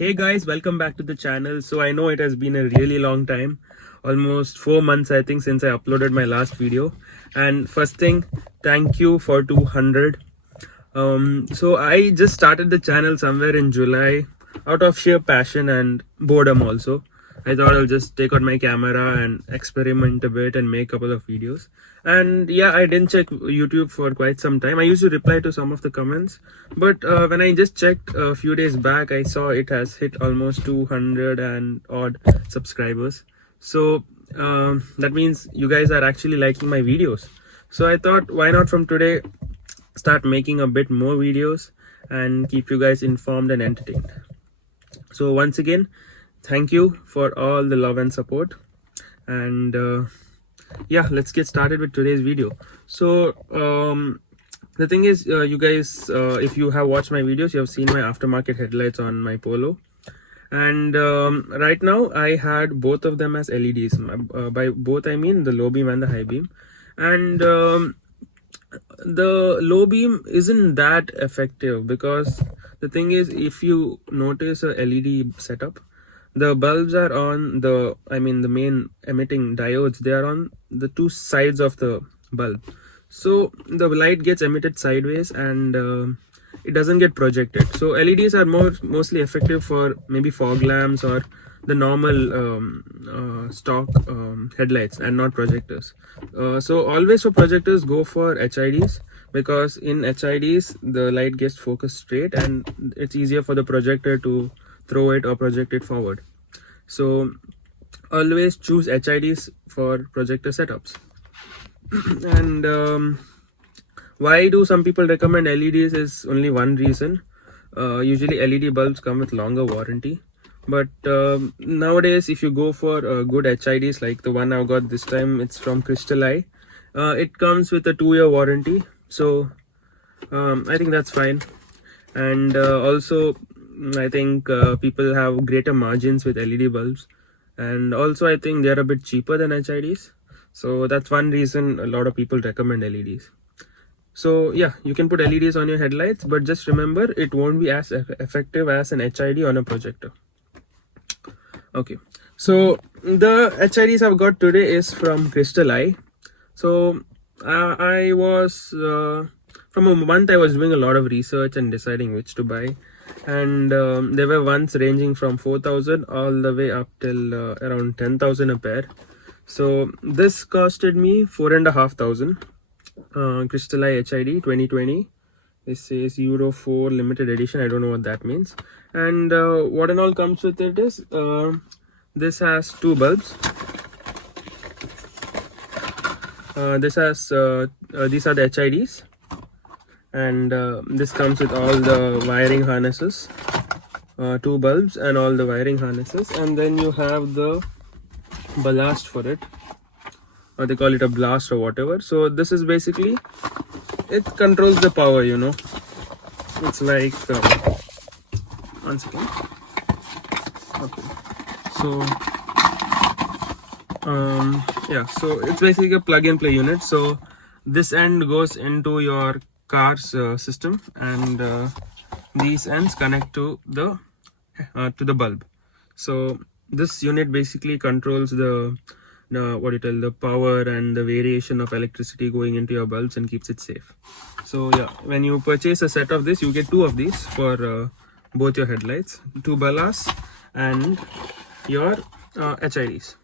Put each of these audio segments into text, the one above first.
Hey guys, welcome back to the channel. So I know it has been a really long time, almost 4 months I think since I uploaded my last video. And first thing, thank you for 200. So I just started the channel somewhere in July out of sheer passion and boredom also. I thought I'll just take out my camera and experiment a bit and make a couple of videos. And yeah, I didn't check YouTube for quite some time. I used to reply to some of the comments, but when I just checked a few days back, I saw it has hit almost 200 and odd subscribers. So that means you guys are actually liking my videos. So I thought, why not from today start making a bit more videos and keep you guys informed and entertained. So once again, thank you for all the love and support. And yeah, let's get started with today's video. So the thing is, you guys, if you have watched my videos, you have seen my aftermarket headlights on my Polo. And right now I had both of them as LEDs. By both I mean the low beam and the high beam. And the low beam isn't that effective because the thing is, if you notice a LED setup, the bulbs are on the main emitting diodes, they are on the two sides of the bulb, so the light gets emitted sideways and it doesn't get projected. So LEDs are mostly effective for maybe fog lamps or the normal stock headlights and not projectors. So always for projectors, go for HIDs, because in HIDs the light gets focused straight and it's easier for the projector to throw it or project it forward. So always choose HIDs for projector setups. And why do some people recommend LEDs is only one reason. Usually LED bulbs come with longer warranty, but nowadays if you go for good HIDs like the one I've got this time, it's from Crystal, it comes with a 2-year warranty. So I think that's fine. And also I think people have greater margins with LED bulbs, and also I think they're a bit cheaper than HIDs. So that's one reason a lot of people recommend LEDs. So yeah, you can put LEDs on your headlights, but just remember it won't be as effective as an HID on a projector. Okay, so the HIDs I've got today is from Crystal. So I was from a month I was doing a lot of research and deciding which to buy, and there were ones ranging from 4,000 all the way up till around 10,000 a pair. So this costed me 4,500. Crystal HID 2020. This says Euro 4 limited edition. I don't know what that means. And what and all comes with it is this has 2 bulbs. This has these are the HIDs, and this comes with all the wiring harnesses, 2 bulbs and all the wiring harnesses, and then you have the ballast for it, or they call it a blast or whatever. So this is basically, it controls the power, you know. It's like one second. Okay, so yeah, so it's basically a plug and play unit. So this end goes into your car's system, and these ends connect to the bulb. So this unit basically controls the power and the variation of electricity going into your bulbs and keeps it safe. So yeah, when you purchase a set of this, you get 2 of these for both your headlights, 2 ballasts and your HIDs.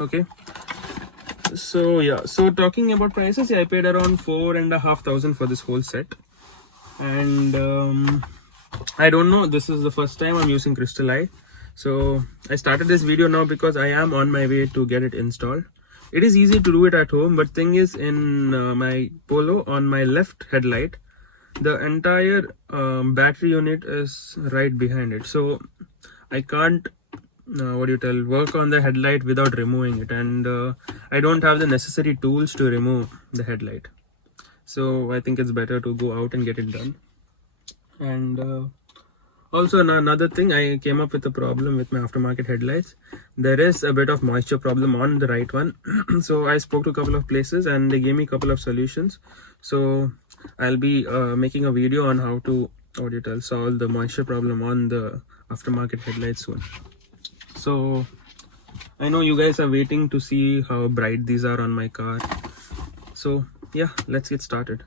Okay, so yeah, so talking about prices, yeah, I paid around 4,500 for this whole set. And I don't know, this is the first time I'm using Crystal. So I started this video now because I am on my way to get it installed. It is easy to do it at home, but thing is, in my Polo, on my left headlight, the entire battery unit is right behind it. So I can't work on the headlight without removing it, and I don't have the necessary tools to remove the headlight. So I think it's better to go out and get it done. And also another thing, I came up with a problem with my aftermarket headlights. There is a bit of moisture problem on the right one. So I spoke to a couple of places and they gave me a couple of solutions. So I'll be making a video on how to solve the moisture problem on the aftermarket headlights soon. So I know you guys are waiting to see how bright these are on my car. So yeah, let's get started.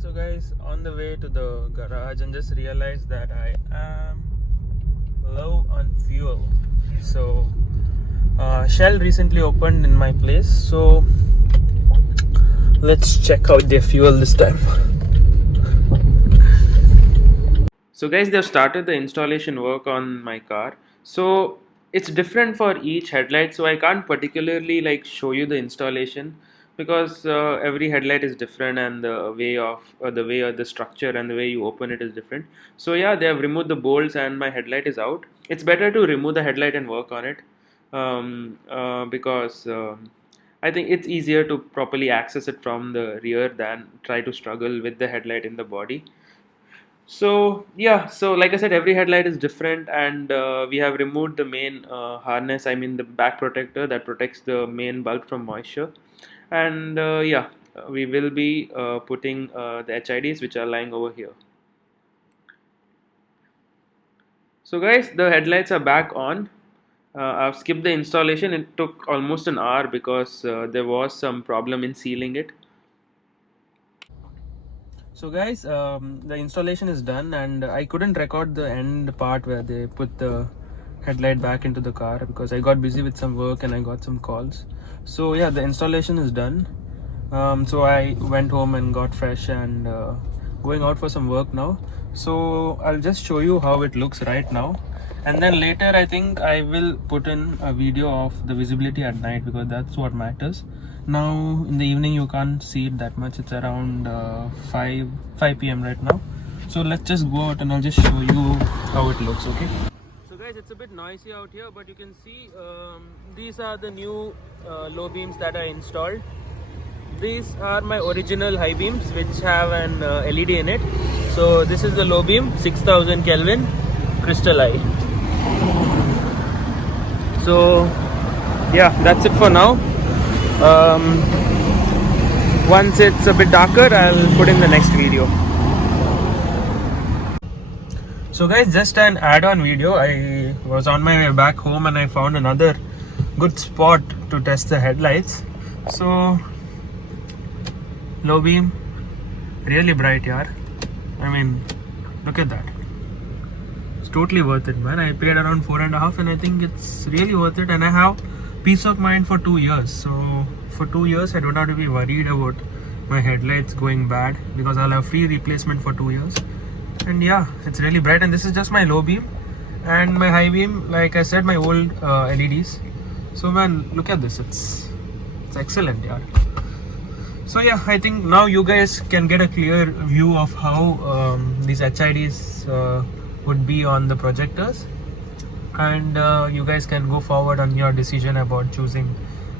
So guys, on the way to the garage and just realized that I am low on fuel. So Shell recently opened in my place, so let's check out their fuel this time. So guys, they've started the installation work on my car. So it's different for each headlight, so I can't particularly like show you the installation because every headlight is different, and the way of the structure and the way you open it is different. So yeah, they have removed the bolts and my headlight is out. It's better to remove the headlight and work on it because I think it's easier to properly access it from the rear than try to struggle with the headlight in the body. So yeah, so like I said, every headlight is different, and we have removed the main harness, I mean the back protector that protects the main bulb from moisture. And yeah, we will be putting the H.I.Ds which are lying over here. So guys, the headlights are back on. I've skipped the installation. It took almost an hour because there was some problem in sealing it. So guys, the installation is done, and I couldn't record the end part where they put the headlight back into the car because I got busy with some work and I got some calls. So yeah, the installation is done. So I went home and got fresh and going out for some work now. So I'll just show you how it looks right now, and then later I think I will put in a video of the visibility at night because that's what matters. Now in the evening you can't see it that much. It's around 5 p.m. right now. So let's just go out and I'll just show you how it looks. Okay, so guys, it's a bit noisy out here, but you can see these are the new low beams that I installed. These are my original high beams which have an LED in it. So this is the low beam, 6000 Kelvin crystal eye. So yeah, that's it for now. Once it's a bit darker, I'll put in the next video. So guys, just an add-on video. I was on my way back home and I found another good spot to test the headlights. So low beam, really bright, yaar. I mean, look at that. It's totally worth it, man. I paid around 4.5 and I think it's really worth it, and I have peace of mind for 2 years. So for 2 years I don't have to be worried about my headlights going bad because I'll have free replacement for 2 years. And yeah, it's really bright, and this is just my low beam, and my high beam, like I said, my old LEDs. So man, look at this, it's excellent, yeah. So yeah, I think now you guys can get a clear view of how these H.I.Ds would be on the projectors, and you guys can go forward on your decision about choosing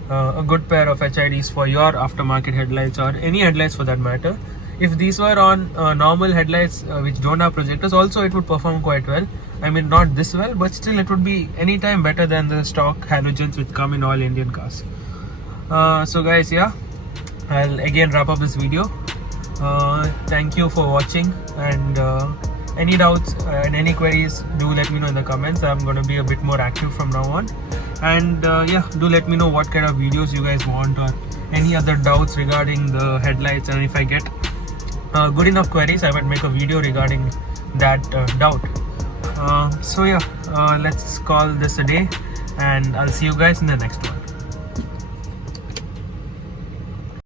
a good pair of H.I.Ds for your aftermarket headlights or any headlights for that matter. If these were on normal headlights which don't have projectors, also it would perform quite well. I mean, not this well, but still it would be anytime better than the stock halogens which come in all Indian cars. So guys, yeah, I'll again wrap up this video. Thank you for watching, and any doubts and any queries, do let me know in the comments. I'm going to be a bit more active from now on, and yeah, do let me know what kind of videos you guys want or any other doubts regarding the headlights, and if I get good enough queries, I might make a video regarding that doubt. So yeah, let's call this a day, and I'll see you guys in the next one.